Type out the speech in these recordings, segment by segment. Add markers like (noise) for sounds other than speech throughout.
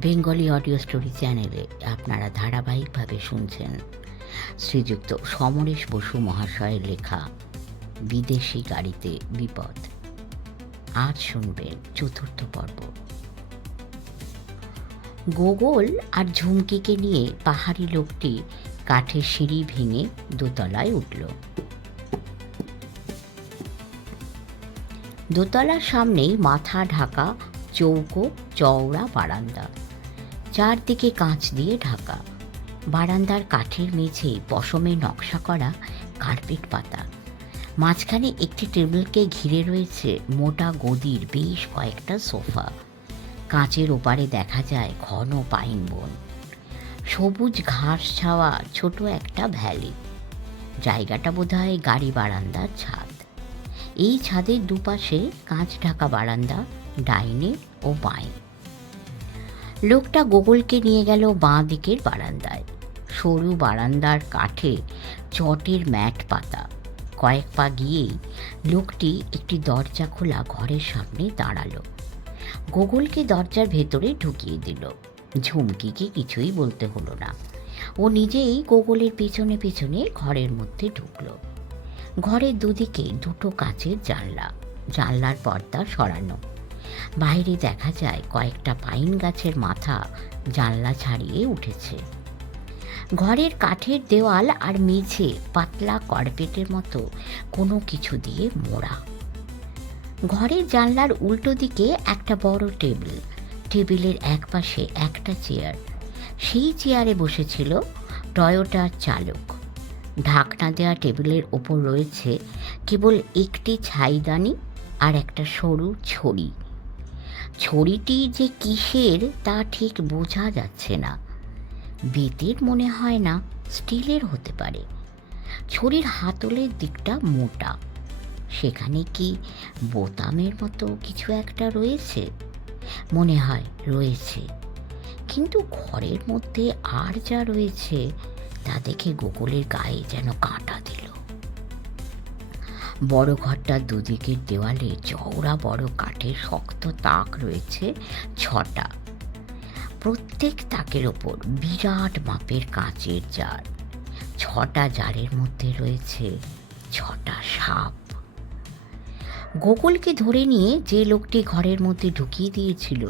Bengali audio story চ্যানেলে আপনারা ধারাবাহিকভাবে শুনছেন শ্রীযুক্ত সমরেশ বসু মহাশয়ের লেখা বিদেশি গাড়িতে বিপদ। আজ শুনবেন চতুর্থ পর্ব। গোগল আর ঝুমকিকে নিয়ে পাহাড়ি লোকটি কাঠের সিঁড়ি ভেঙে দোতলায় উঠল। দোতলার সামনেই মাথা ঢাকা চৌকো, চওড়া বারান্দা। চারদিকে কাঁচ দিয়ে ঢাকা। বারান্দার কাঠের মেঝে পশমে নকশা করা কার্পেট পাতা। মাঝখানে একটি টেবিলকে ঘিরে রয়েছে মোটা গদির বেশ কয়েকটা সোফা। কাঁচের ওপারে দেখা যায় ঘন পাইন বন। সবুজ ঘাস ছাওয়া ছোট একটা ভ্যালি। জায়গাটা বোধহয় গাড়ি বারান্দার ছাদ। এই ছাদের দুপাশে কাঁচ ঢাকা বারান্দা, ডাইনে ও বাঁয়ে। লোকটা গোগলকে নিয়ে গেল বাঁ দিকের বারান্দায়। সরু বারান্দার কাঠে চটের ম্যাট পাতা। কয়েক পা গিয়েই লোকটি একটি দরজা খোলা ঘরের সামনে দাঁড়াল। গোগলকে দরজার ভেতরে ঢুকিয়ে দিল। ঝুমকিকে কিছুই বলতে হলো না। ও নিজেই গোগলের পেছনে পেছনে ঘরের মধ্যে ঢুকলো। ঘরের দুদিকে দুটো কাচের জানলা, জানলার পর্দা সরানো। বাইরে দেখা যায় কয়েকটা পাইন গাছের মাথা জানলা ছাড়িয়ে উঠেছে। ঘরের কাঠের দেওয়াল আর মেঝে পাতলা কার্পেটের মতো কোনো কিছু দিয়ে মোড়া। ঘরের জানলার উল্টো দিকে একটা বড় টেবিল, টেবিলের এক পাশে একটা চেয়ার। সেই চেয়ারে বসেছিল টয়োটার চালক। ঢাকনা দেওয়া টেবিলের ওপর রয়েছে কেবল একটি ছাইদানি আর একটা সরু ছড়ি। ছড়িটি যে কিসের তা ঠিক বোঝা যাচ্ছে না। বেতের মনে হয় না স্টিলের হতে পারে। ছড়ির হাতলের দিকটা মোটা। সেখানে কি বোতামের মতো কিছু একটা রয়েছে? মনে হয় রয়েছে। কিন্তু ঘরের মধ্যে আর যা রয়েছে তা দেখে গোকুলের গায়ে যেন কাঁটা দিল। বড় ঘরটার দুদিকের দেওয়ালে চওড়া বড় কাঠের শক্ত তাক রয়েছে ছটা। প্রত্যেক তাকের ওপর বিরাট মাপের কাঁচের জার। ছটা জারের মধ্যে রয়েছে ছটা সাপ। গোকুলকে ধরে নিয়ে যে লোকটি ঘরের মধ্যে ঢুকিয়ে দিয়েছিল,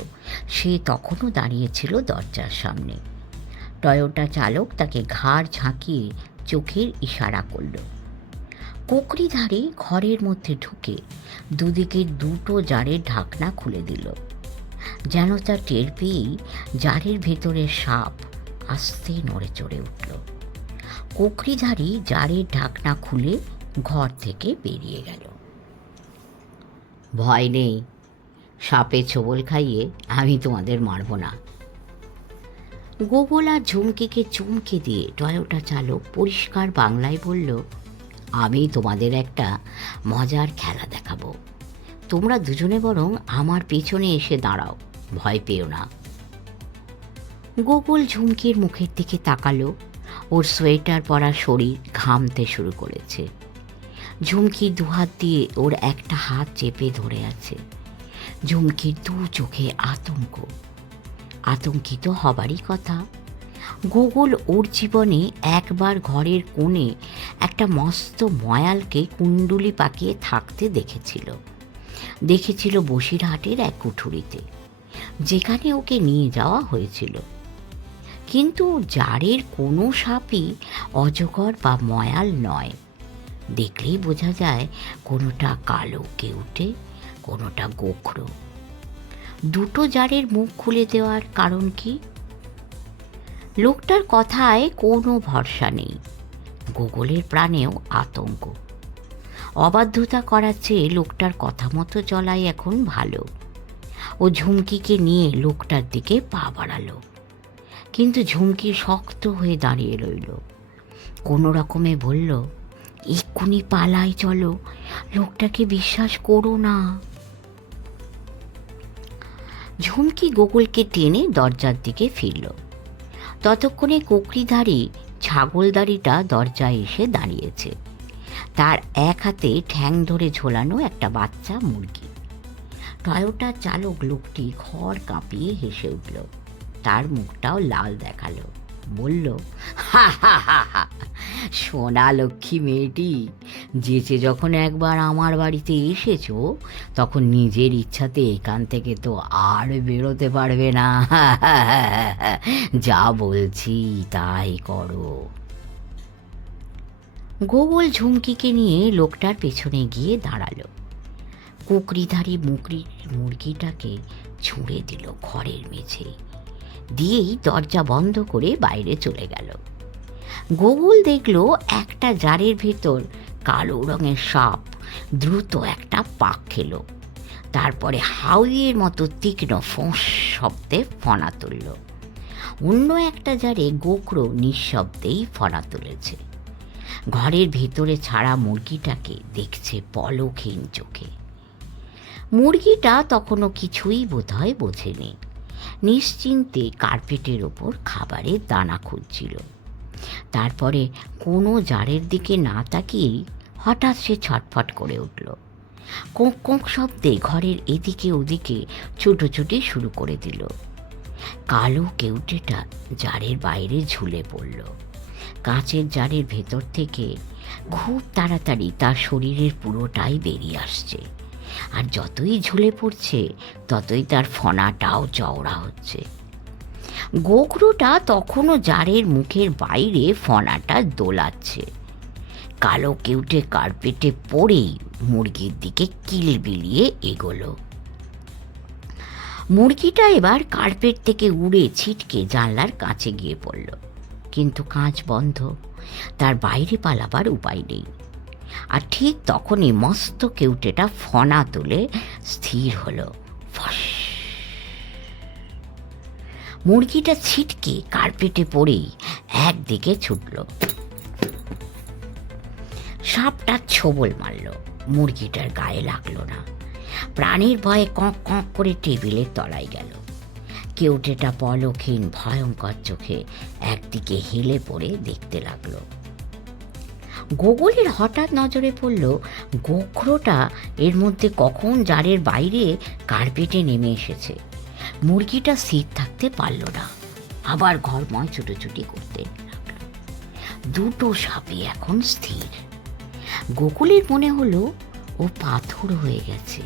সে তখনও দাঁড়িয়েছিল দরজার সামনে। টয়োটা চালক তাকে ঘাড় ঝাঁকিয়ে চোখের ইশারা করল। কোকরিধারী ঘরের মধ্যে ঢুকে দুদিকের দুটো জারের ঢাকনা খুলে দিল। যেন তা টের পেয়েই জারের ভেতরে সাপ আস্তে নড়ে চড়ে উঠল। কোকরিধারী জারের ঢাকনা খুলে ঘর থেকে বেরিয়ে গেল। ভয় নেই। সাপে ছোবল খাইয়ে আমি তোমাদের মারব না। আর ঝুমকিকে চমকে দিয়ে টয়োটা চালক পরিষ্কার বাংলায় বলল, আমি তোমাদের একটা মজার খেলা দেখাবো। তোমরা দুজনে বরং আমার পেছনে এসে দাঁড়াও, ভয় পেও না। গোকুল ঝুমকির মুখের দিকে তাকালো, ওর সোয়েটার পরা শরীর ঘামতে শুরু করেছে। ঝুমকি দুহাত দিয়ে ওর একটা হাত চেপে ধরে আছে। ঝুমকির দু চোখে আতঙ্ক আতঙ্কিত হবারই কথা। গোগল ওর জীবনে একবার ঘরের কোণে একটা মস্ত ময়ালকে কুণ্ডুলি পাকিয়ে থাকতে দেখেছিল। দেখেছিল বসিরহাটের এক কুঠুরিতে, যেখানে ওকে নিয়ে যাওয়া হয়েছিল। কিন্তু জারের কোনো সাপই অজগর বা ময়াল নয়। দেখলেই বোঝা যায়, কোনোটা কালো কেউটে, কোনোটা গোখরো। দুটো জারের মুখ খুলে দেওয়ার কারণ কি? লোকটার কথায় কোনো ভরসা নেই। গোগলের প্রাণেও আতঙ্ক। অবাধ্যতা করার চেয়ে লোকটার কথা মতো চলাই এখন ভালো। ও ঝুমকিকে নিয়ে লোকটার দিকে পা বাড়ালো। কিন্তু ঝুমকি শক্ত হয়ে দাঁড়িয়ে রইল। কোনো রকমে বলল, এক্ষুনি পালাই চলো। লোকটাকে বিশ্বাস করো না। ঝুমকি গোকুলকে টেনে দরজার দিকে ফিরল। ততক্ষণে কুকরিধারী ছাগলদারিটা দরজায় এসে দাঁড়িয়েছে। তার এক হাতে ঠ্যাং ধরে ঝোলানো একটা বাচ্চা মুরগি। টয়োটা চালক লোকটি ঘর কাঁপিয়ে হেসে উঠল। তার মুখটাও লাল দেখাল। বলল সোনা লক্ষ্মী মেয়েটি যেচে যখন একবার আমার বাড়িতে এসেছ, তখন নিজের ইচ্ছাতে এখান থেকে তো আর বেরোতে পারবে না। যা বলছি তাই করো। গোগল ঝুমকিকে নিয়ে লোকটার পেছনে গিয়ে দাঁড়াল। কুকরিধারী মুকরি মুরগিটাকে ছুঁড়ে দিল ঘরের মেঝে দিয়েই দরজা বন্ধ করে বাইরে চলে গেল। গোগুল দেখল একটা জারের ভেতর কালো রঙের সাপ দ্রুত একটা পাক খেলো। তারপরে হাউইয়ের মতো তীক্ষ্ণ ফোঁস শব্দে ফনা তুলল। অন্য একটা জারে গোকরো নিঃশব্দেই ফনা তুলেছে। ঘরের ভেতরে ছাড়া মুরগিটাকে দেখছে পলকহীন চোখে। মুরগিটা তখনও কিছুই বোধহয় বোঝেনি। নিশ্চিন্তে কার্পেটের ওপর খাবারের দানা খুঁজছিল। তারপরে কোনো জারের দিকে না তাকিয়েই হঠাৎ সে ছটফট করে উঠল। কোঁক কোঁক শব্দে ঘরের এদিকে ওদিকে ছুটোছুটি শুরু করে দিল। কালো কেউটেটা জারের বাইরে ঝুলে পড়ল। কাঁচের জারের ভেতর থেকে খুব তাড়াতাড়ি তার শরীরের পুরোটাই বেরিয়ে আসছে। আর যতই ঝুলে পড়ছে, ততই তার ফনাটাও চওড়া হচ্ছে। গোখরোটা তখনও জারের মুখের বাইরে ফনাটা দোলাচ্ছে। কালো কেউটে কার্পেটে পড়েই মুরগির দিকে কিল বিলিয়ে এগোলো। মুরগিটা এবার কার্পেট থেকে উড়ে ছিটকে জানলার কাছে গিয়ে পড়ল। কিন্তু কাঁচ বন্ধ। তার বাইরে পালাবার উপায় নেই। আর ঠিক তখনই মস্ত কেউটেটা ফনা তুলে স্থির হলো। মুরগিটা ছিটকে কার্পেটে পড়েই একদিকে ছুটল। সাপটা ছোবল মারল, মুরগিটার গায়ে লাগল না। প্রাণীর ভয়ে কঁক কঁক করে টেবিলের তলায় গেল। কেউটেটা পলকহীন, ভয়ঙ্কর চোখে একদিকে হেলে পড়ে দেখতে লাগল। গোগলের হঠাৎ নজরে পড়ল, গোখরোটা এর মধ্যে কখন জারের বাইরে কার্পেটে নেমে এসেছে। মুরগিটা স্থির থাকতে পারল না। আবার ঘরময় ছুটোছুটি করতে দুটো সাপই এখন স্থির। গোকুলের মনে হলো, ও পাথর হয়ে গেছে।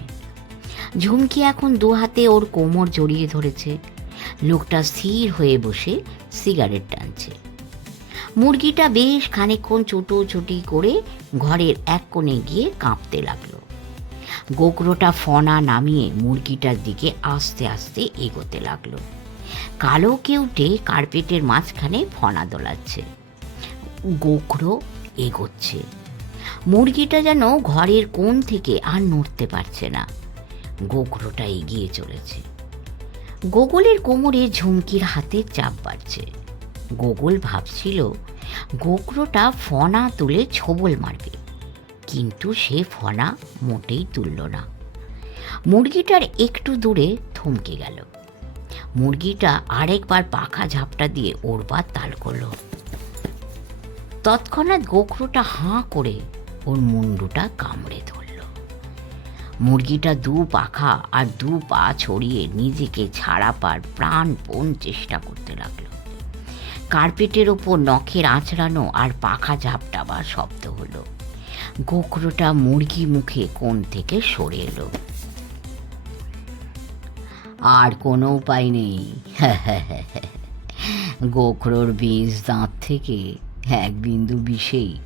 ঝুমকি এখন দু হাতে ওর কোমর জড়িয়ে ধরেছে। লোকটা স্থির হয়ে বসে সিগারেট টানছে। মুরগিটা বেশ খানিকক্ষণ ছুটোছুটি করে ঘরের এক কোণে গিয়ে কাঁপতে লাগল। গোকরোটা ফনা নামিয়ে মুরগিটার দিকে আস্তে আস্তে এগোতে লাগল। কালো কেউটে কার্পেটের মাঝখানে ফনা দোলাচ্ছে। গোখরো এগোচ্ছে। মুরগিটা যেন ঘরের কোণ থেকে আর নড়তে পারছে না। গোখরোটা এগিয়ে চলেছে। গোগলের কোমরে ঝুমকির হাতে চাপ বাড়ছে। গোগল ভাবছিল গোকরোটা ফনা তুলে ছোবল মারবে। কিন্তু সে ফনা মোটেই তুলল না। মুরগিটার একটু দূরে থমকে গেল। মুরগিটা আরেকবার পাখা ঝাপটা দিয়ে ওরবার তাল করল। তৎক্ষণাৎ গোখরোটা হাঁ করে ওর মুন্ডুটা কামড়ে ধরল। মুরগিটা দু পাখা আর দু পা ছড়িয়ে নিজেকে ছাড়া পার প্রাণপণ চেষ্টা করতে লাগল। কার্পেটের ওপর নখের আঁচড়ানো আর পাখা ঝাপটাবার শব্দ হলো। গোখরোটা মুরগি মুখে কোণ থেকে সরে এলো। আর কোনো উপায় নেই। (laughs) গোখরোর বীজ দাঁত থেকে এক বিন্দু বিষেই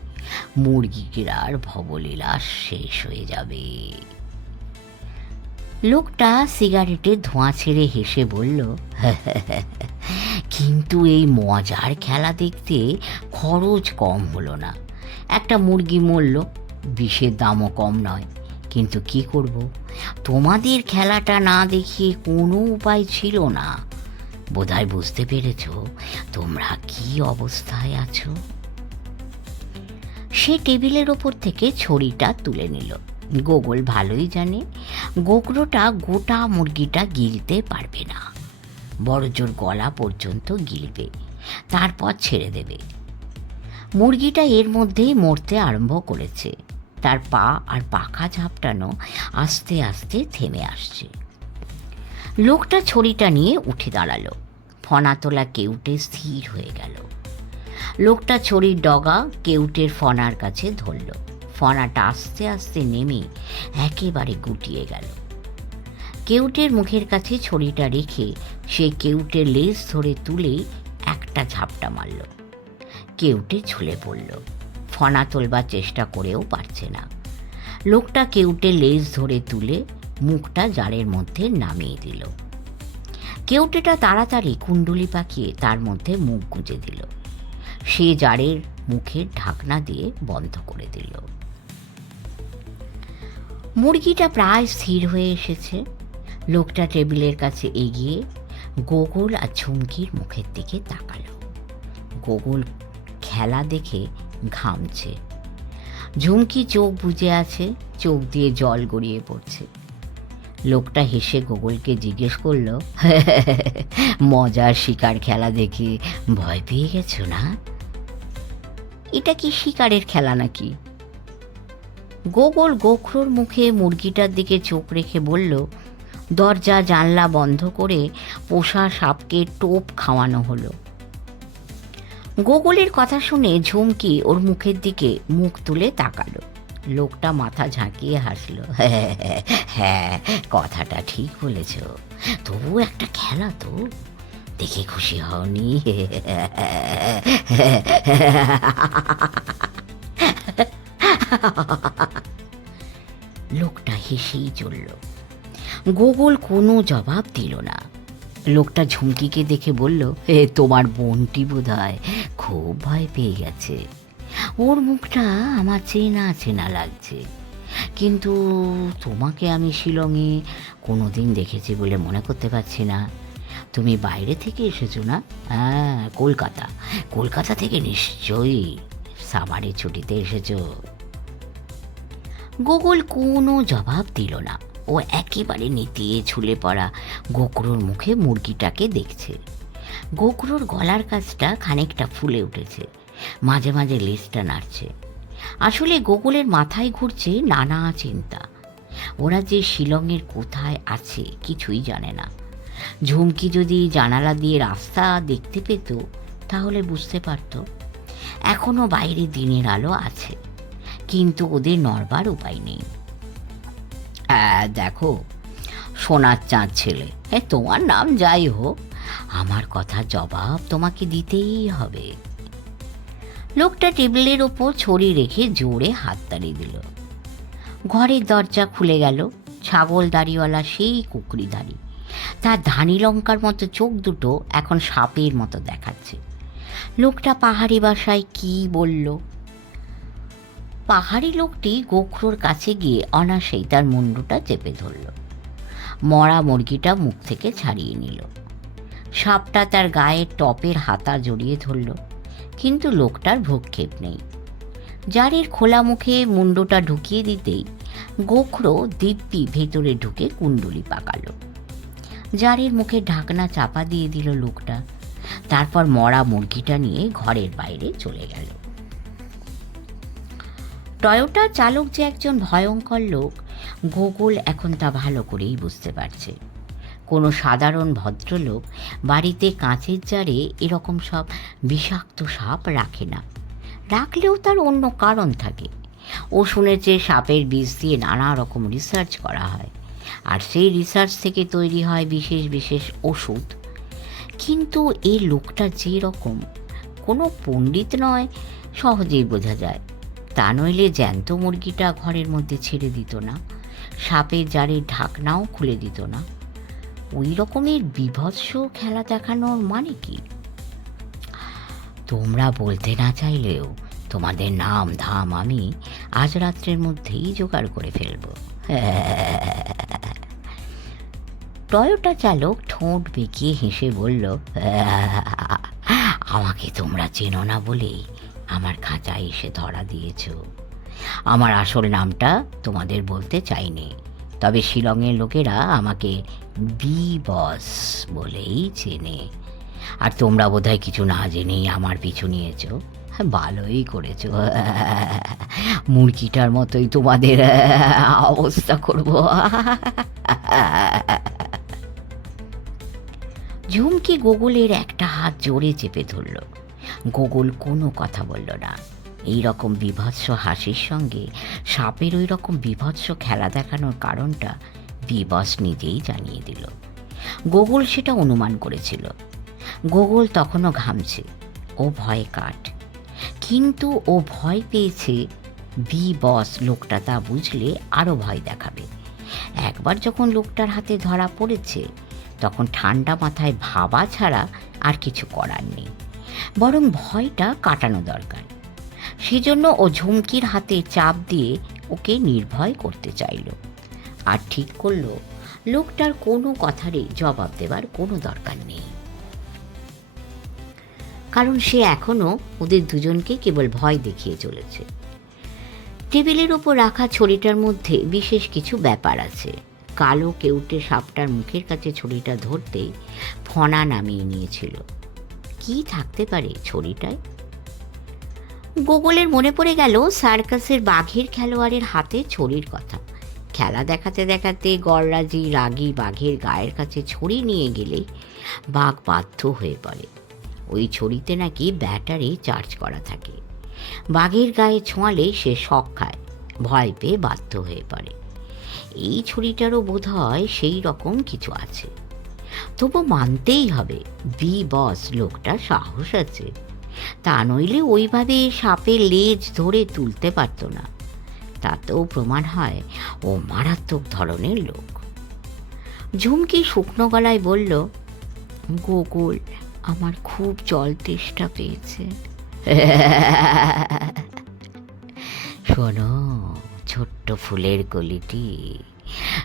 মুরগির ভবলীলা শেষ হয়ে যাবে। লোকটা সিগারেটে ধোঁয়া ছেড়ে হেসে বলল (laughs) কিন্তু এই মজার খেলা দেখতে খরচ কম হলো না। একটা মুরগি মরল, বিষের দামও কম নয়। কিন্তু কি করব? তোমাদের খেলাটা না দেখিয়ে কোনো উপায় ছিল না। বোধহয় বুঝতে পেরেছ তোমরা কি অবস্থায় আছো? সে টেবিলের ওপর থেকে ছড়িটা তুলে নিল। গোগল ভালোই জানে, গোগরোটা গোটা মুরগিটা গিলতে পারবে না। বড় জোর গলা পর্যন্ত গিলবে। তারপর ছেড়ে দেবে। মুরগিটা এর মধ্যেই মরতে আরম্ভ করেছে। তার পা আর পাখা ঝাপটানো আস্তে আস্তে থেমে আসছে। লোকটা ছড়িটা নিয়ে উঠে দাঁড়াল। ফনা তোলা কেউটে স্থির হয়ে গেল। লোকটা ছড়ির ডগা কেউটের ফনার কাছে ধরল। ফনাটা আস্তে আস্তে নেমে একেবারে গুটিয়ে গেল। কেউটের মুখের কাছে ছড়িটা রেখে সে কেউটের লেজ ধরে তুলে একটা ঝাপটা মারল। কেউটে ঝুলে পড়ল। ফনা তোলবার চেষ্টা করেও পারছে না। লোকটা কেউটে লেজ ধরে তুলে মুখটা জারের মধ্যে নামিয়ে দিল। কেউটেটা তাড়াতাড়ি কুণ্ডুলি পাকিয়ে তার মধ্যে মুখ গুঁজে দিল। সে জারের মুখের ঢাকনা দিয়ে বন্ধ করে দিল। মুরগিটা প্রায় স্থির হয়ে এসেছে। লোকটা টেবিলের কাছে এগিয়ে গোগল আর ঝুমকির মুখের দিকে তাকালো। গোগল খেলা দেখে ঘামছে। ঝুমকি চোখ বুজে আছে, চোখ দিয়ে জল গড়িয়ে পড়ছে। লোকটা হেসে গোগলকে জিজ্ঞেস করল, (laughs) মজার শিকার খেলা দেখে ভয় পেয়ে গেছো না? এটা কি শিকারের খেলা নাকি? গোগল গোখরোর মুখে মুরগিটার দিকে চোখ রেখে বলল দরজা জানলা বন্ধ করে পোষা সাপকে টোপ খাওয়ানো হলো। গোগলের কথা শুনে ঝুমকি ওর মুখের দিকে মুখ তুলে তাকালো। লোকটা মাথা ঝাঁকিয়ে হাসলো হ্যাঁ কথাটা ঠিক বলেছ। তবু একটা খেলা তো। দেখে খুশি হওনি? লোকটা হেসেই চলল। গোগল কোনো জবাব দিল না। লোকটা ঝুমকিকে দেখে বলল, এ তোমার বোনটি বোধ খুব ভয় পেয়ে গেছে। ওর মুখটা আমার চেনা চেনা লাগছে। কিন্তু তোমাকে আমি শিলংয়ে কোনো দিন দেখেছি বলে মনে করতে পারছি না। তুমি বাইরে থেকে এসেছ না? হ্যাঁ কলকাতা। কলকাতা থেকে নিশ্চয়ই সামারের ছুটিতে এসেছ। গোগল কোনো জবাব দিল না। ও একেবারে নেতিয়ে ঝুলে পড়া গোকরোর মুখে মুরগিটাকে দেখছে। গোকরোর গলার কাছটা খানিকটা ফুলে উঠেছে। মাঝে মাঝে লেজটা নাড়ছে। আসলে গোকুলের মাথায় ঘুরছে নানা চিন্তা। ওরা যে শিলংয়ের কোথায় আছে কিছুই জানে না। ঝুমকি যদি জানালা দিয়ে রাস্তা দেখতে পেত, তাহলে বুঝতে পারত। এখনও বাইরে দিনের আলো আছে। কিন্তু ওদের নড়বার উপায় নেই। হ্যাঁ দেখো, সোনার চাঁদ ছেলে। হ্যাঁ তোমার নাম যাই হোক, আমার কথা জবাব তোমাকে দিতেই হবে। লোকটা টেবিলের ওপর ছড়ি রেখে জোরে হাততালি দিল। ঘরের দরজা খুলে গেল। ছাগল দাড়িওয়ালা সেই কুকরি দাড়ি তার ধানি লঙ্কার মতো চোখ দুটো এখন সাপের মতো দেখাচ্ছে। লোকটা পাহাড়ি বাসায় কি বলল? পাহাড়ি লোকটি গোখরোর কাছে গিয়ে অনাসেই তার মুন্ডুটা চেপে ধরল। মরা মুরগিটা মুখ থেকে ছাড়িয়ে নিল। সাপটা তার গায়ের টপের হাতা জড়িয়ে ধরল, কিন্তু লোকটার ভ্রক্ষেপ নেই। জারের খোলা মুখে মুন্ডটা ঢুকিয়ে দিতেই গোখরো দিব্যি ভেতরে ঢুকে কুণ্ডুলি পাকালো। জারের মুখে ঢাকনা চাপা দিয়ে দিল লোকটা, তারপর মরা মুরগিটা নিয়ে ঘরের বাইরে চলে গেল। টয়োটা চালক যে একজন ভয়ঙ্কর লোক গোকুল এখন তা ভালো করেই বুঝতে পারছে। কোনো সাধারণ ভদ্রলোক বাড়িতে কাঁচের জারে এরকম সব বিষাক্ত সাপ রাখে না। রাখলেও তার অন্য কারণ থাকে। ও শুনেছে সাপের বীজ দিয়ে নানা রকম রিসার্চ করা হয়। আর সেই রিসার্চ থেকে তৈরি হয় বিশেষ বিশেষ ওষুধ। কিন্তু এই লোকটা যে রকম কোনো পণ্ডিত নয়, সহজেই বোঝা যায়। তা নইলে জ্যান্ত মুরগিটা ঘরের মধ্যে ছেড়ে দিত না। সাপের জারের ঢাকনাও খুলে দিত না। ওই রকমের বিভৎস খেলা দেখানোর মানে কি? তোমরা বলতে না চাইলেও তোমাদের নাম ধাম আমি আজ রাত্রের মধ্যেই জোগাড় করে ফেলব। টয়োটা চালক ঠোঁট বেঁকিয়ে হেসে বলল, আমাকে তোমরা চেনো না বলেই আমার খাঁচায় এসে ধরা দিয়েছ। আমার আসল নামটা তোমাদের বলতে চাইনি। তবে শিলংয়ের লোকেরা আমাকে বি বস বলেই চেনে। আর তোমরা বোধহয় কিছু না জেনেই আমার পিছু নিয়েছো। হ্যাঁ, ভালোই করেছ। মুরগিটার মতোই তোমাদের অবস্থা করব। ঝুমকি গোগলের একটা হাত জোরে চেপে ধরল। গোগল কোনো কথা বলল না। এই রকম বিভৎস হাসির সঙ্গে সাপের ওই রকম বিভৎস খেলা দেখানোর কারণটা বিবস নিজেই জানিয়ে দিল। গোগল সেটা অনুমান করেছিল। গোগল তখনও ঘামছে। ও ভয়ে কাঠ। কিন্তু ও ভয় পেয়েছে বি বস লোকটা তা বুঝলে আরও ভয় দেখাবে। একবার যখন লোকটার হাতে ধরা পড়েছে, তখন ঠান্ডা মাথায় ভাবা ছাড়া আর কিছু করার নেই। বরং ভয়টা কাটানো দরকার। সেজন্য ও ঝুমকির হাতে চাপ দিয়ে ওকে নির্ভয় করতে চাইল। আর ঠিক করল, লোকটার কোনো কথারই জবাব দেবার কোনো দরকার নেই। কারণ সে এখনও ওদের দুজনকে কেবল ভয় দেখিয়ে চলেছে। টেবিলের ওপর রাখা ছড়িটার মধ্যে বিশেষ কিছু ব্যাপার আছে। কালো কেউটে সাপটার মুখের কাছে ছড়িটা ধরতেই ফনা নামিয়ে নিয়েছিল। কি থাকতে পারে ছড়িটায়? গোগলের মনে পড়ে গেল সার্কাসের বাঘের খেলোয়াড়ের হাতে ছড়ির কথা। খেলা দেখাতে দেখাতে গড়রাজি রাগী বাঘের গায়ের কাছে ছড়ি নিয়ে গেলে বাঘ বাধ্য হয়ে পড়ে। ওই ছড়িতে নাকি ব্যাটারি চার্জ করা থাকে। বাঘের গায়ে ছোঁয়ালে সে শখ খায়, ভয় পেয়ে বাধ্য হয়ে পড়ে। এই ছড়িটারও বোধ হয় সেই রকম কিছু আছে। তবু মানতেই হবে, বি বস, লোকটা সাহস আছে। তা নইলে ওইভাবে সাপের লেজ ধরে তুলতে পারতো না। তাতেও প্রমাণ হয়, ও মারাত্মক ধরনের লোক। ঝুমকি শুকনো গলায় বলল, গোকুল, আমার খুব জল তেষ্টা পেয়েছে। শোনো, ছোট্ট ফুলের কলিটি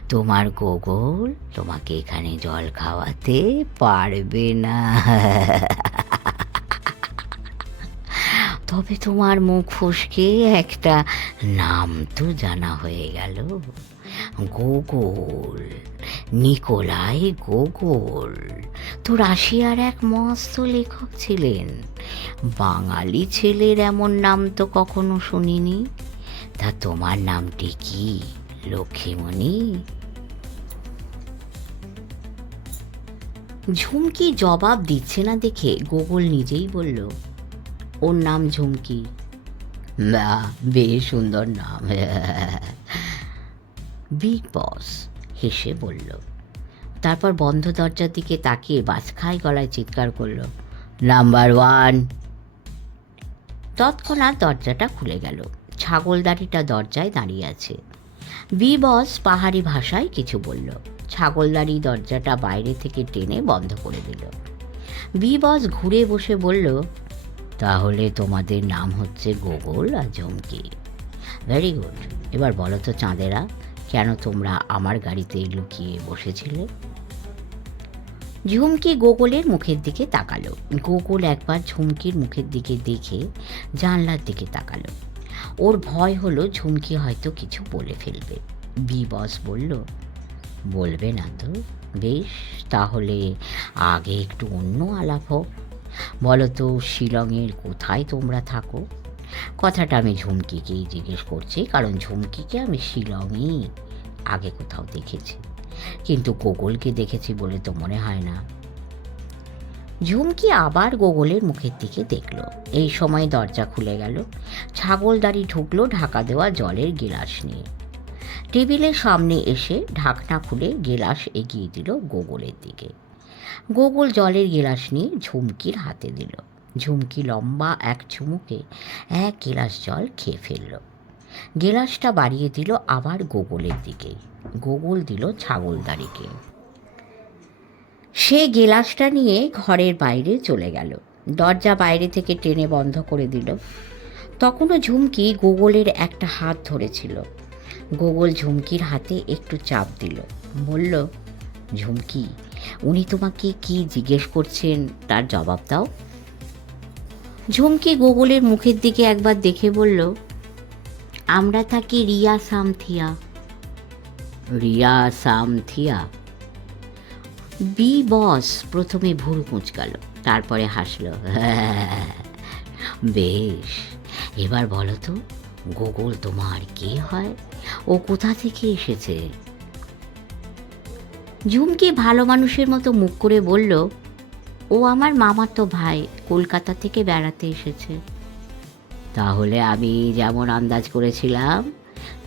তোমার গোগল তোমাকে এখানে জল খাওয়াতে পারবে না। তবে তোমার মুখ ফসকে একটা নাম তো জানা হয়ে গেল। Gogol, Nikolai Gogol. তো রাশিয়ার এক মস্ত লেখক ছিলেন। বাঙালি ছেলের এমন নাম তো কখনো শুনিনি। তা তোমার নামটি কি? লক্ষ্মীমণি। ঝুমকি জবাব দিচ্ছে না দেখে গোগল নিজেই বলল, ওর নাম ঝুমকি। বেশ সুন্দর নাম। (laughs) বিগ বস হেসে বলল। তারপর বন্ধ দরজার দিকে তাকিয়ে বাজখাই গলায় চিৎকার করল, নাম্বার ওয়ান। তৎক্ষণাৎ দরজাটা খুলে গেল। ছাগলদারিটা দরজায় দাঁড়িয়ে আছে। বস পাহাড়ি ভাষায় কিছু বলল। ছাগলদারি দরজাটা বাইরে থেকে টেনে বন্ধ করে দিল। বস ঘুরে বসে বলল, তাহলে তোমাদের নাম হচ্ছে গোগল আর জমকি ভেরি গুড এবার বলো তো চাঁদেরা, কেন তোমরা আমার গাড়িতে লুকিয়ে বসেছিলে? ঝুমকি গোগলের মুখের দিকে তাকালো। গোগল একবার ঝুমকির মুখের দিকে দেখে জানলার দিকে তাকালো। ওর ভয় হলো ঝুমকি হয়তো কিছু বলে ফেলবে। বি বস বলল, বলবে না তো, বেশ, তাহলে আগে একটু অন্য আলাপ হোক। বলো তো, শিলংয়ের কোথায় তোমরা থাকো? কথাটা আমি ঝুমকিকেই জিজ্ঞেস করছি, কারণ ঝুমকিকে আমি শিলংই আগে কোথাও দেখেছি। কিন্তু গোগলকে দেখেছি বলে তো মনে হয় না। ঝুমকি আবার গোগলের মুখের দিকে দেখল। এই সময় দরজা খুলে গেল। ছাগল ছাগলদারি ঢুকলো ঢাকা দেওয়া জলের গিলাস নিয়ে। টেবিলের সামনে এসে ঢাকনা খুলে গেলাস এগিয়ে দিল গোগলের দিকে। গোগল জলের গেলাস নিয়ে ঝুমকির হাতে দিল। ঝুমকি লম্বা এক চুমুকে এক গেলাস জল খেয়ে ফেলল। গেলাসটা বাড়িয়ে দিল আবার গোগলের দিকে। গোগল দিল ছাগলদারিকে সে গেলাসটা নিয়ে ঘরের বাইরে চলে গেল। দরজা বাইরে থেকে টেনে বন্ধ করে দিল। তখনও ঝুমকি গোগলের একটা হাত ধরেছিল। গোগল ঝুমকির হাতে একটু চাপ দিল। বলল, ঝুমকি, উনি তোমাকে কি জিজ্ঞেস করছেন তার জবাব দাও। ঝুমকি গোগলের মুখের দিকে একবার দেখে বলল, আমরা থাকি রিয়া সামথিয়া। রিয়া সামথিয়া? বি বস প্রথমে ভুরু কুঁচকাল, তারপরে হাসলো, বেশ, এবার বলো তো, গোগল তোমার কে হয়? ও কোথা থেকে এসেছে? ঝুমকি ভালো মানুষের মতো মুখ করে বলল, ও আমার মামাতো ভাই, কলকাতা থেকে বেড়াতে এসেছে। তাহলে আমি যেমন আন্দাজ করেছিলাম,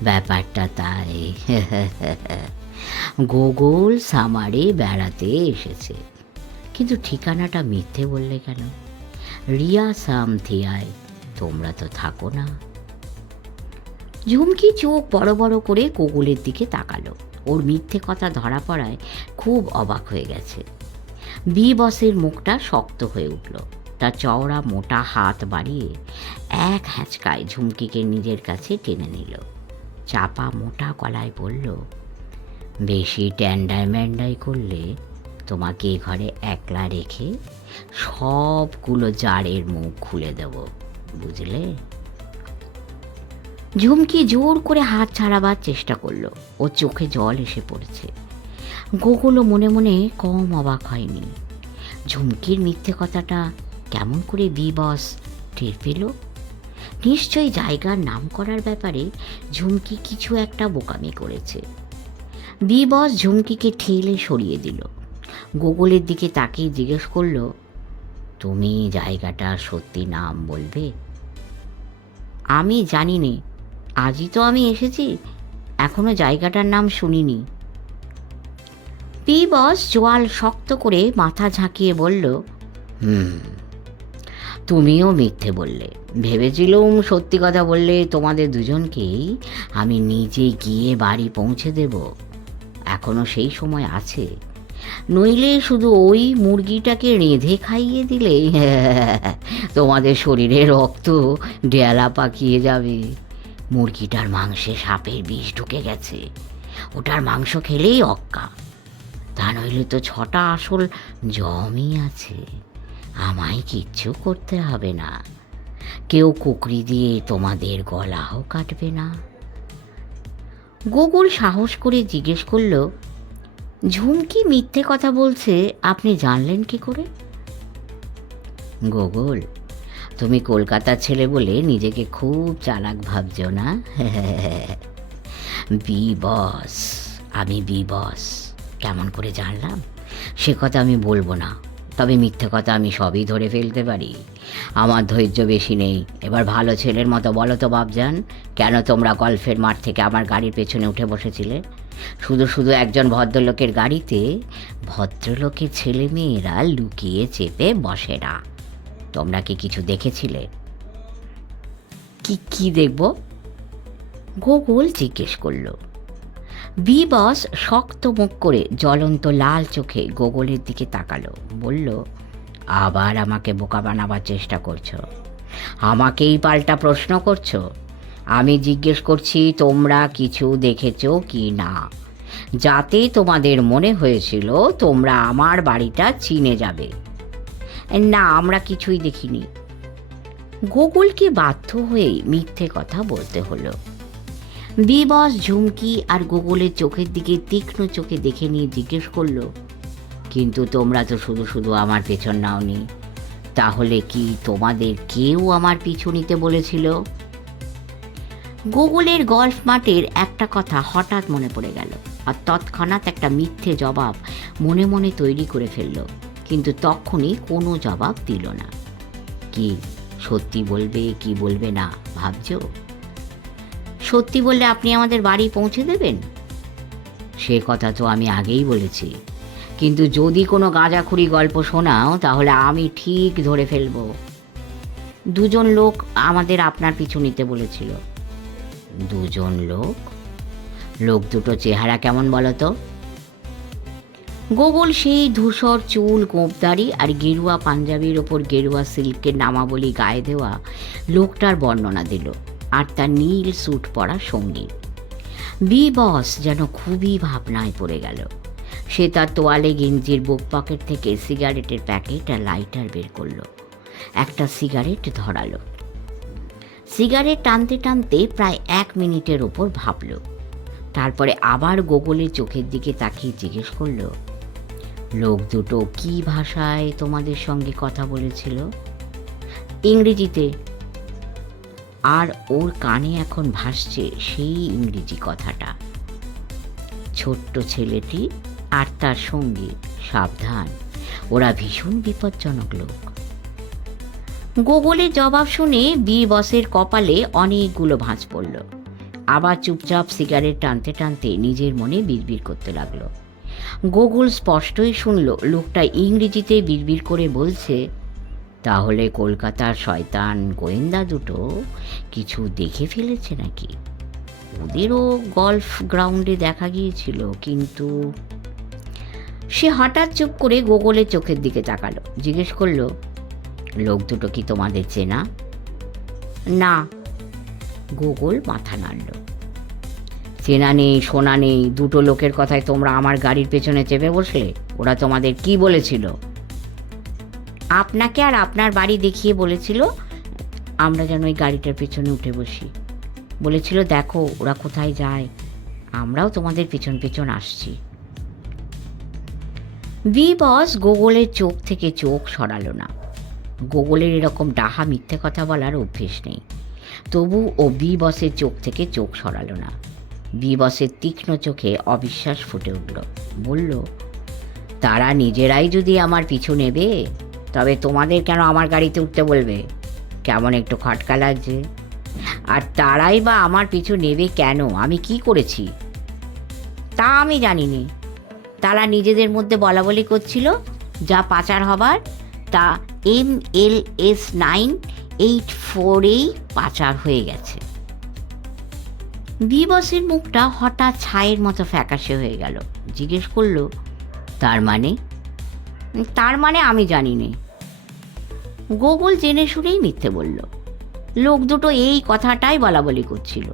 ব্যাপারটা তাই। (laughs) গোগল সামারে বেড়াতে এসেছে। কিন্তু ঠিকানাটা মিথ্যে বললে কেন? রিয়া সামথিয়ায়, তোমরা তো থাকো না। ঝুমকি চোখ বড় বড় করে কোগুলের দিকে তাকালো। ওর মিথ্যে কথা ধরা পড়ায় খুব অবাক হয়ে গেছে। বি বসের মুখটা শক্ত হয়ে উঠল। তার চওড়া মোটা হাত বাড়িয়ে এক হ্যাঁচকায় ঝুমকিকে নিজের কাছে টেনে নিল। চাপা মোটা গলায় বলল বেশি ট্যান্ডাই ম্যান্ডাই করলে তোমাকে ঘরে একলা রেখে সবগুলো জারের মুখ খুলে দেব, বুঝলে? ঝুমকি জোর করে হাত ছাড়াবার চেষ্টা করল। ওর চোখে জল এসে পড়েছে। গোগুলো মনে মনে কম অবাক হয়নি। ঝুমকির মিথ্যে কথাটা কেমন করে বি বস টের পেল? নিশ্চয়ই জায়গার নাম করার ব্যাপারে ঝুমকি কিছু একটা বোকামি করেছে। বি বস ঝুমকিকে ঠেলে সরিয়ে দিল। গোগলের দিকে তাকিয়ে জিজ্ঞেস করল, তুমি জায়গাটার সত্যি নাম বলবে? আমি জানি নে আজই তো আমি এসেছি। এখনও জায়গাটার নাম শুনিনি। পি বস জোয়াল শক্ত করে মাথা ঝাঁকিয়ে বলল, হুম, তুমিও মিথ্যে বললে। ভেবেছিলুম সত্যি কথা বললে তোমাদের দুজনকেই আমি নিজে গিয়ে বাড়ি পৌঁছে দেব। এখনও সেই সময় আছে। নইলে শুধু ওই মুরগিটাকে রেঁধে খাইয়ে দিলে (laughs) তোমাদের শরীরে রক্ত ডেলা পাকিয়ে যাবে। মুরগিটার মাংসে সাপের বিষ ঢুকে গেছে। ওটার মাংস খেলেই অক্কা। তা নইলে তো ছটা আসল জমই আছে। আমায় কিচ্ছু করতে হবে না। কেউ কুকরি দিয়ে তোমাদের গলাও কাটবে না। গোকুল সাহস করে জিজ্ঞেস করল, ঝুমকি মিথ্যে কথা বলছে, আপনি জানলেন কি করে? গুগল, তুমি কলকাতার ছেলে বলে নিজেকে খুব চালাক ভাবছ না? (laughs) বি বস, আমি বি বস, কেমন করে জানলাম? সে কথা আমি বলব না, তবে মিথ্যে কথা আমি সবই ধরে ফেলতে পারি। আমার ধৈর্য বেশি নেই। এবার ভালো ছেলের মতো বলো তো বাবজান কেন তোমরা গল্ফের মাঠ থেকে আমার গাড়ির পেছনে উঠে বসেছিলে? শুধু শুধু একজন ভদ্রলোকের গাড়িতে ভদ্রলোকের ছেলে মেয়েরা লুকিয়ে চেপে বসে না। তোমরা কি কিছু দেখেছিলে? কি কি দেখব? গোগোল জিজ্ঞেস করল। বি বস শক্ত মুখ করে জ্বলন্ত লাল চোখে গোগলের দিকে তাকালো। বলল আবার আমাকে বোকা বানাবার চেষ্টা করছ। আমাকেই পাল্টা প্রশ্ন করছ। আমি জিজ্ঞেস করছি, তোমরা কিছু দেখেছ কি না? যাতে তোমাদের মনে হয়েছিল, তোমরা আমার বাড়িটা চিনে যাবে। না, আমরা কিছুই দেখিনি। গোকুলকে বাধ্য হয়ে মিথ্যে কথা বলতে হলো। বিবস ঝুমকি আর গোকুলের চোখের দিকে তীক্ষ্ণ চোখে দেখে নিয়ে জিজ্ঞেস করল কিন্তু তোমরা তো শুধু শুধু আমার পেছন নাওনি। তাহলে কি তোমাদের কেউ আমার পিছু নিতে বলেছিল? গুগলের গল্ফ মাঠের একটা কথা হঠাৎ মনে পড়ে গেল আর তৎক্ষণাৎ একটা মিথ্যে জবাব মনে মনে তৈরি করে ফেলল, কিন্তু তখনই কোনো জবাব দিল না। কি, সত্যি বলবে, কি বলবে না, ভাবছ? সত্যি বললে আপনি আমাদের বাড়ি পৌঁছে দেবেন? সে কথা তো আমি আগেই বলেছি। কিন্তু যদি কোনো গাঁজাখুরি গল্প শোনাও, তাহলে আমি ঠিক ধরে ফেলব। দুজন লোক আমাদের আপনার পিছু নিতে বলেছিল। দুজন লোক? লোক দুটো চেহারা কেমন বলো তো? গোগল সেই ধূসর চুল গোপদারি আর গেরুয়া পাঞ্জাবির ওপর গেরুয়া সিল্কের নামাবলী গায়ে দেওয়া লোকটার বর্ণনা দিল আর তার নীল স্যুট পরা সঙ্গী। বি বস যেন খুবই ভাবনায় পড়ে গেল। সে তার তোয়ালে গেঞ্জির বুক পকেট থেকে সিগারেটের প্যাকেট আর লাইটার বের করল। একটা সিগারেট ধরালো। সিগারেট টানতে টানতে প্রায় এক মিনিটের ওপর ভাবল। তারপরে আবার গোগলের চোখের দিকে তাকিয়ে জিজ্ঞেস করল, লোক দুটো কি ভাষায় তোমাদের সঙ্গে কথা বলেছিল? ইংরেজিতে, আর ওর কানে এখন ভাসছে সেই ইংরেজি কথাটা। ছোট্ট ছেলেটি আর তার সঙ্গী সাবধান। ওরা ভীষণ বিপজ্জনক লোক। গোগলের জবাব শুনে বি বসের কপালে অনেকগুলো ভাঁজ পড়ল। আবার চুপচাপ সিগারেট টানতে টানতে নিজের মনে বিড়বিড় করতে লাগল। গোগল স্পষ্টই শুনল, লোকটা ইংরেজিতে বিড়বিড় করে বলছে, তাহলে কলকাতার শয়তান গোয়েন্দা দুটো কিছু দেখে ফেলেছে নাকি? ওদেরও গল্ফ গ্রাউন্ডে দেখা গিয়েছিল, কিন্তু সে হঠাৎ চুপ করে গোগলের চোখের দিকে তাকালো। জিজ্ঞেস করল, লোক দুটো কি তোমাদের চেনা? না। গোগল মাথা নাড়ল। চেনা নেই, শোনা নেই, দুটো লোকের কথায় তোমরা আমার গাড়ির পেছনে চেপে বসলে? ওরা তোমাদের কি বলেছিল? আপনাকে আর আপনার বাড়ি দেখিয়ে বলেছিল, আমরা যেন ওই গাড়িটার পেছনে উঠে বসি। বলেছিল, দেখো, ওরা কোথায় যায়, আমরাও তোমাদের পেছন পেছন আসছি। বি বস গোগলের চোখ থেকে চোখ সরালো না। গোগলের এরকম ডাহা মিথ্যে কথা বলার অভ্যেস নেই। তবু ও বি বসের চোখ থেকে চোখ সরালো না। বি বসের তীক্ষ্ণ চোখে অবিশ্বাস ফুটে উঠল। বলল, তারা নিজেরাই যদি আমার পিছু নেবে, তবে তোমাদের কেন আমার গাড়িতে উঠতে বলবে? কেমন একটু খটকা লাগছে। আর তারাই বা আমার পিছু নেবে কেন? আমি কি করেছি? তা আমি জানি নে তারা নিজেদের মধ্যে বলা বলি করছিল, যা পাচার হবার, তা M L S nine eight ফোরেই পাচার হয়ে গেছে। বিবসের মুখটা হঠাৎ ছায়ের মতো ফ্যাকাশে হয়ে গেল। জিজ্ঞেস করল, তার মানে? তার মানে আমি জানি নে গোগল জেনে শুনেই মিথ্যে বলল, লোক দুটো এই কথাটাই বলা বলি করছিল।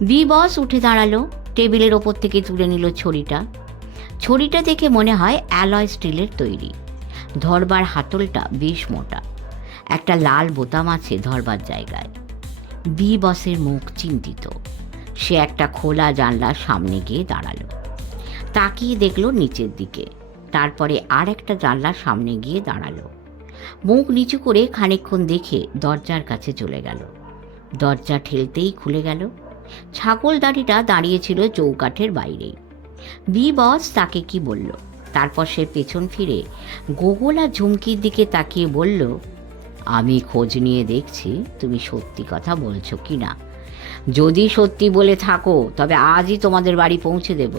বি বস উঠে দাঁড়াল টেবিলের ওপর থেকে তুলে নিল ছড়িটা। ছড়িটা দেখে মনে হয় অ্যালয় স্টিলের তৈরি। ধরবার হাতলটা বেশ মোটা। একটা লাল বোতাম আছে ধরবার জায়গায়। বি বসের মুখ চিন্তিত। সে একটা খোলা জানলার সামনে গিয়ে দাঁড়াল। তাকিয়ে দেখল নিচের দিকে। তারপরে আর একটা জানলার সামনে গিয়ে দাঁড়াল। মুখ নিচু করে খানিকক্ষণ দেখে দরজার কাছে চলে গেল। দরজা ঠেলতেই খুলে গেল। ছাগল দাড়িটা দাঁড়িয়েছিল চৌকাঠের বাইরেই বি বস তাকে কি বলল? তারপর সে পেছন ফিরে গোগল ঝুমকির দিকে তাকিয়ে বলল, আমি খোঁজ নিয়ে দেখছি, তুমি সত্যি কথা বলছো কি না। যদি সত্যি বলে থাকো, তবে আজই তোমাদের বাড়ি পৌঁছে দেব।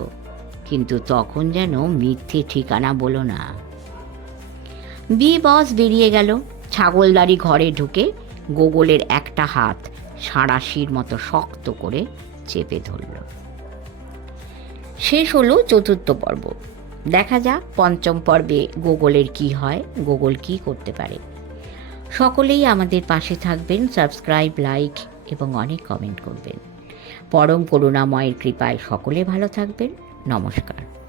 কিন্তু তখন যেন মিথ্যে ঠিকানা বলো না। বি বস বেরিয়ে গেল। ছাগলদারি ঘরে ঢুকে গোগলের একটা হাত সাঁড়াশির মতো শক্ত করে চেপে ধরল। শেষ হলো চতুর্থ পর্ব। দেখা যাক পঞ্চম পর্বে গুগলের কি হয়, গুগল কি করতে পারে। সকলেই আমাদের পাশে থাকবেন, সাবস্ক্রাইব, লাইক এবং অনেক কমেন্ট করবেন। পরম করুণাময়ের কৃপায় সকলে ভালো থাকবেন। নমস্কার।